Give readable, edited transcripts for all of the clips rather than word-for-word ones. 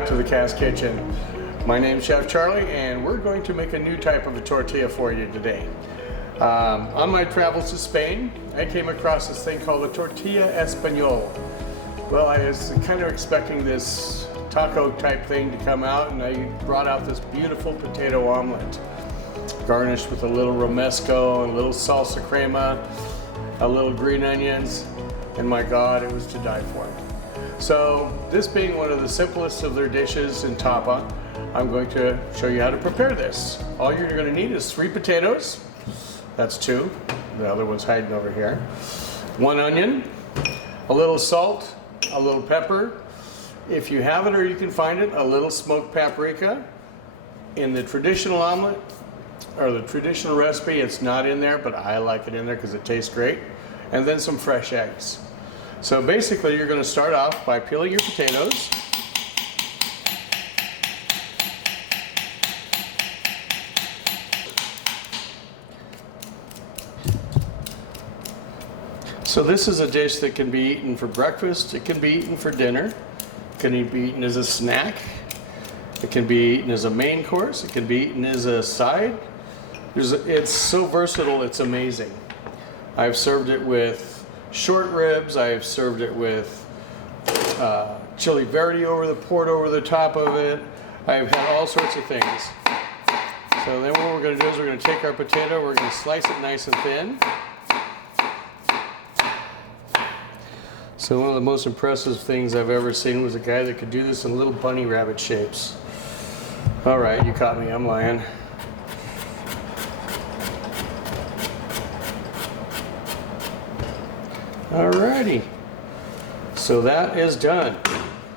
back to the Cast Kitchen. My name's Chef Charlie, and we're going to make a new type of a tortilla for you today. On my travels to Spain, I came across this thing called the Tortilla Española. Well, I was kind of expecting this taco type thing to come out, and I brought out this beautiful potato omelet, garnished with a little romesco, and a little salsa crema, a little green onions, and my God, it was to die for. So, this being one of the simplest of their dishes in Tapa, I'm going to show you how to prepare this. All you're going to need is 3 potatoes. That's 2. The other one's hiding over here. 1 onion, a little salt, a little pepper. If you have it or you can find it, a little smoked paprika. In the traditional omelet, or the traditional recipe, it's not in there, but I like it in there because it tastes great. And then some fresh eggs. So basically, you're going to start off by peeling your potatoes. So this is a dish that can be eaten for breakfast, it can be eaten for dinner, it can be eaten as a snack, it can be eaten as a main course, it can be eaten as a side. It's so versatile, it's amazing. I've served it with short ribs, I've served it with chili verde poured over the top of it. I've had all sorts of things. So then what we're going to do is we're going to take our potato, we're going to slice it nice and thin. So one of the most impressive things I've ever seen was a guy that could do this in little bunny rabbit shapes. All right, you caught me, I'm lying. Alrighty, so that is done.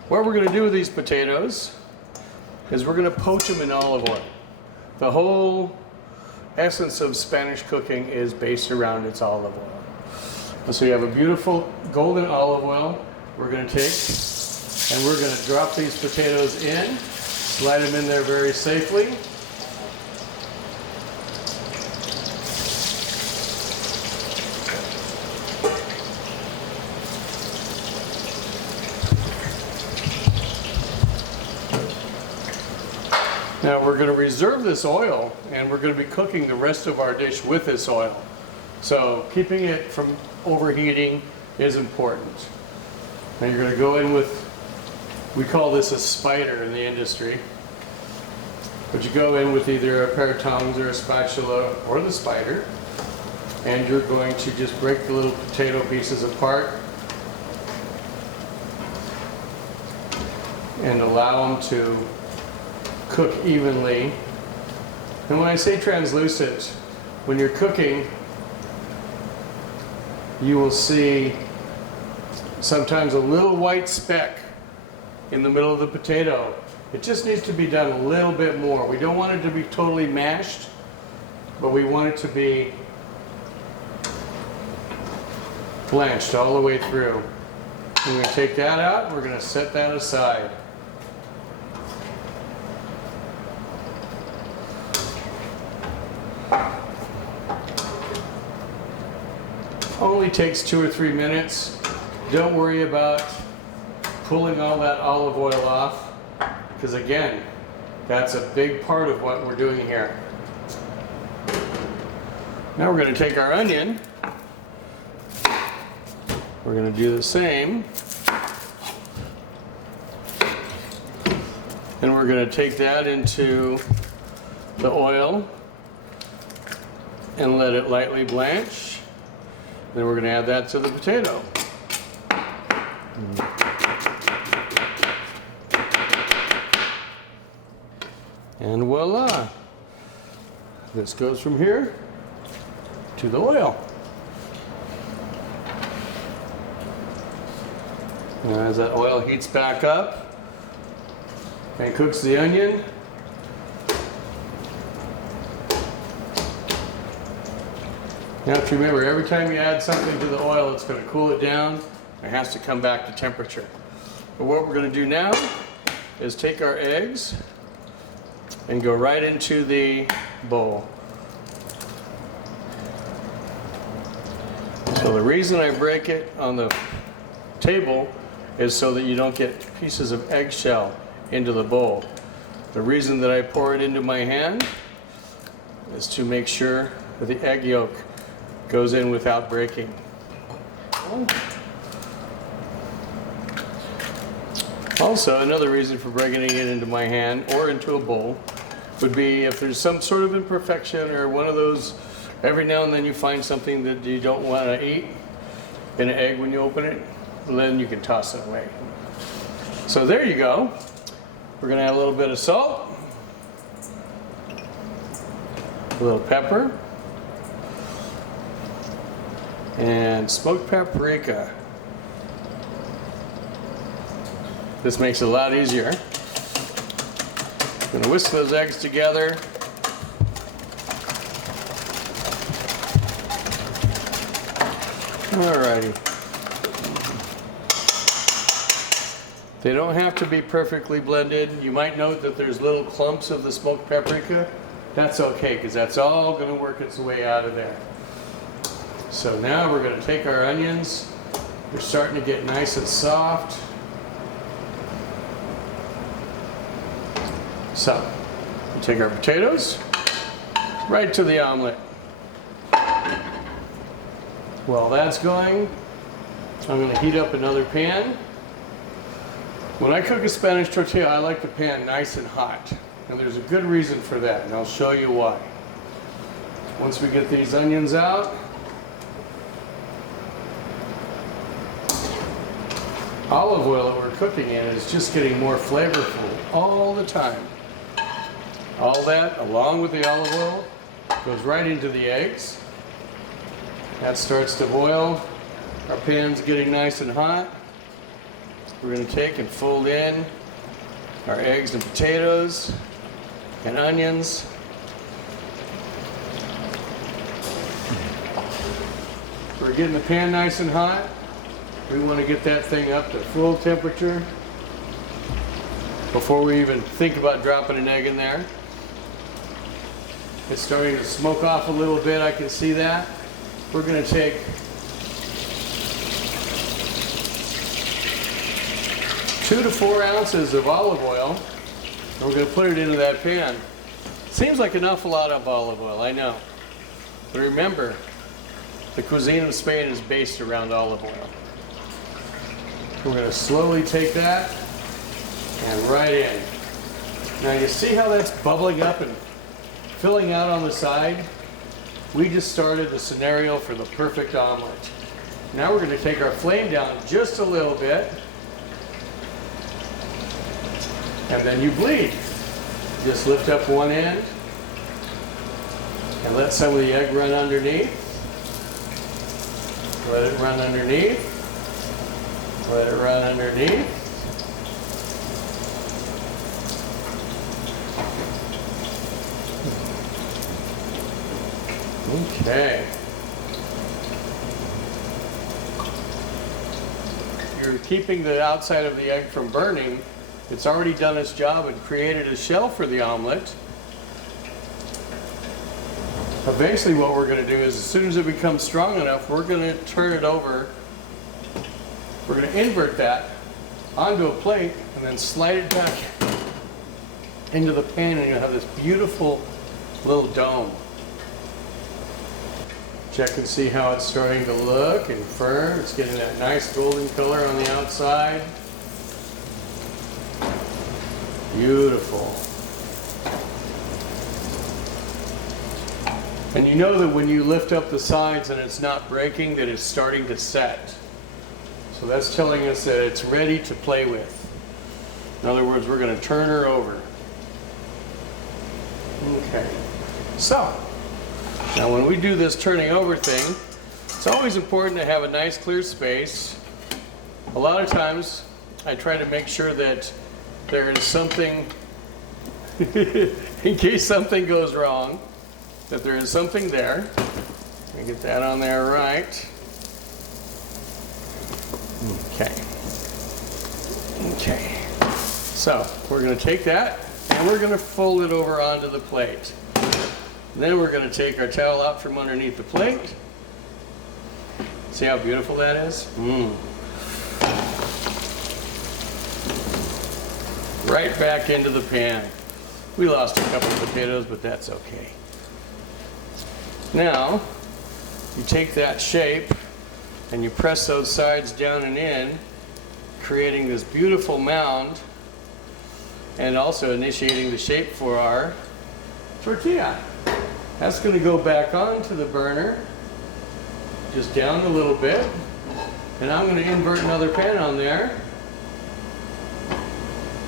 What we're going to do with these potatoes is we're going to poach them in olive oil. The whole essence of Spanish cooking is based around its olive oil. And so you have a beautiful golden olive oil we're going to take, and we're going to drop these potatoes in, slide them in there very safely. Now we're going to reserve this oil, and we're going to be cooking the rest of our dish with this oil. So keeping it from overheating is important. Now you're going to go in with, we call this a spider in the industry, but you go in with either a pair of tongs or a spatula or the spider, and you're going to just break the little potato pieces apart and allow them to cook evenly. And when I say translucent, when you're cooking, you will see sometimes a little white speck in the middle of the potato. It just needs to be done a little bit more. We don't want it to be totally mashed, but we want it to be blanched all the way through. We're going to take that out, we're going to set that aside. Only takes 2 or 3 minutes. Don't worry about pulling all that olive oil off, because again, that's a big part of what we're doing here. Now we're going to take our onion. We're going to do the same. And we're going to take that into the oil and let it lightly blanch. Then we're going to add that to the potato. And voila! This goes from here to the oil. And as that oil heats back up and cooks the onion, now, if you remember, every time you add something to the oil, it's going to cool it down. It has to come back to temperature. But what we're going to do now is take our eggs and go right into the bowl. So the reason I break it on the table is so that you don't get pieces of eggshell into the bowl. The reason that I pour it into my hand is to make sure that the egg yolk goes in without breaking. Also, another reason for breaking it into my hand or into a bowl would be if there's some sort of imperfection or one of those, every now and then you find something that you don't want to eat in an egg when you open it, then you can toss it away. So there you go. We're going to add a little bit of salt, a little pepper, and smoked paprika. This makes it a lot easier. I'm going to whisk those eggs together. Alrighty. They don't have to be perfectly blended. You might note that there's little clumps of the smoked paprika. That's okay, because that's all going to work its way out of there. So now we're going to take our onions. They're starting to get nice and soft. So, we'll take our potatoes right to the omelet. While that's going, I'm going to heat up another pan. When I cook a Spanish tortilla, I like the pan nice and hot. And there's a good reason for that, and I'll show you why. Once we get these onions out, olive oil that we're cooking in is just getting more flavorful all the time. All that, along with the olive oil, goes right into the eggs. That starts to boil. Our pan's getting nice and hot. We're going to take and fold in our eggs and potatoes and onions. We're getting the pan nice and hot. We want to get that thing up to full temperature before we even think about dropping an egg in there. It's starting to smoke off a little bit, I can see that. We're going to take two to 4 ounces of olive oil, and we're going to put it into that pan. Seems like an awful lot of olive oil, I know. But remember, the cuisine of Spain is based around olive oil. We're going to slowly take that and right in. Now you see how that's bubbling up and filling out on the side? We just started the scenario for the perfect omelet. Now we're going to take our flame down just a little bit, and then you bleed. Just lift up one end and let some of the egg run underneath. Let it run underneath. Let it run underneath. Okay. You're keeping the outside of the egg from burning. It's already done its job and created a shell for the omelet. Eventually what we're going to do is, as soon as it becomes strong enough, we're going to turn it over. We're going to invert that onto a plate and then slide it back into the pan, and you'll have this beautiful little dome. Check and see how it's starting to look and firm. It's getting that nice golden color on the outside. Beautiful. And you know that when you lift up the sides and it's not breaking, that it's starting to set. So that's telling us that it's ready to play with. In other words, we're going to turn her over. Okay. So, now when we do this turning over thing, it's always important to have a nice clear space. A lot of times I try to make sure that there is something, in case something goes wrong, that there is something there. Let me get that on there right. Okay. Okay. So we're going to take that and we're going to fold it over onto the plate. Then we're going to take our towel out from underneath the plate. See how beautiful that is? right back into the pan. We lost a couple of potatoes, but that's okay. Now, you take that shape and you press those sides down and in, creating this beautiful mound and also initiating the shape for our tortilla. That's going to go back onto the burner, just down a little bit, and I'm going to invert another pan on there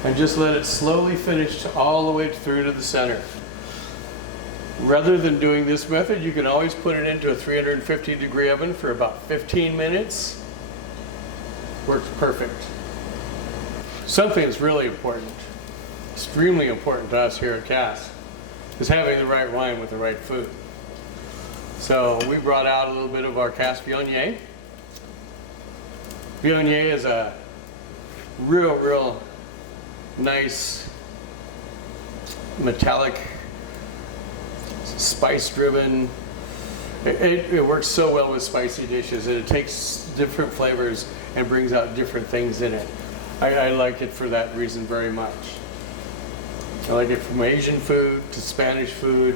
and just let it slowly finish all the way through to the center. Rather than doing this method, you can always put it into a 350-degree oven for about 15 minutes. Works perfect. Something that's really important, extremely important to us here at Cass, is having the right wine with the right food. So we brought out a little bit of our Cass Viognier. Viognier is a real nice metallic, spice-driven. It works so well with spicy dishes, and it takes different flavors and brings out different things in it. I like it for that reason very much. I like it from Asian food to Spanish food.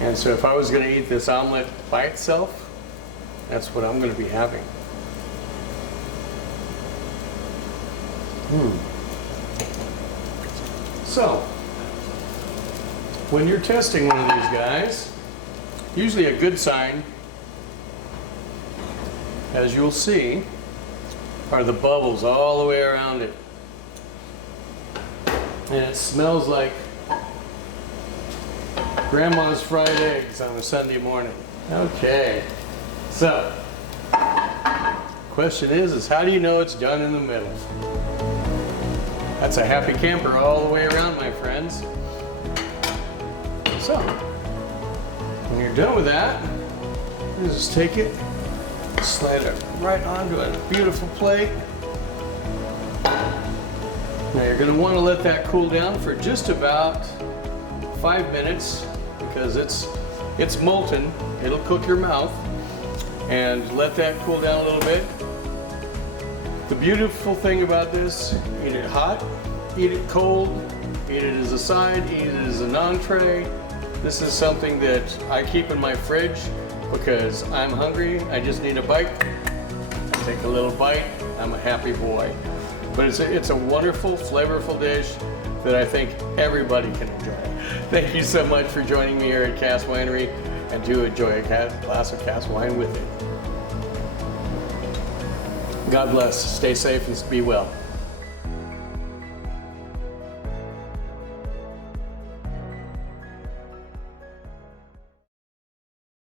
And so if I was going to eat this omelet by itself, that's what I'm going to be having. So, when you're testing one of these guys, usually a good sign, as you'll see, are the bubbles all the way around it. And it smells like Grandma's fried eggs on a Sunday morning. Okay, so, question is how do you know it's done in the middle? That's a happy camper all the way around, my friends. So, when you're done with that, you just take it, slide it right onto a beautiful plate. Now you're going to want to let that cool down for just about 5 minutes because it's molten. It'll cook your mouth, and let that cool down a little bit. The beautiful thing about this, eat it hot, eat it cold, eat it as a side, eat it as an entree. This is something that I keep in my fridge because I'm hungry, I just need a bite. I take a little bite, I'm a happy boy. But it's a wonderful, flavorful dish that I think everybody can enjoy. Thank you so much for joining me here at Cass Winery, and do enjoy a glass of Cass wine with it. God bless, stay safe and be well.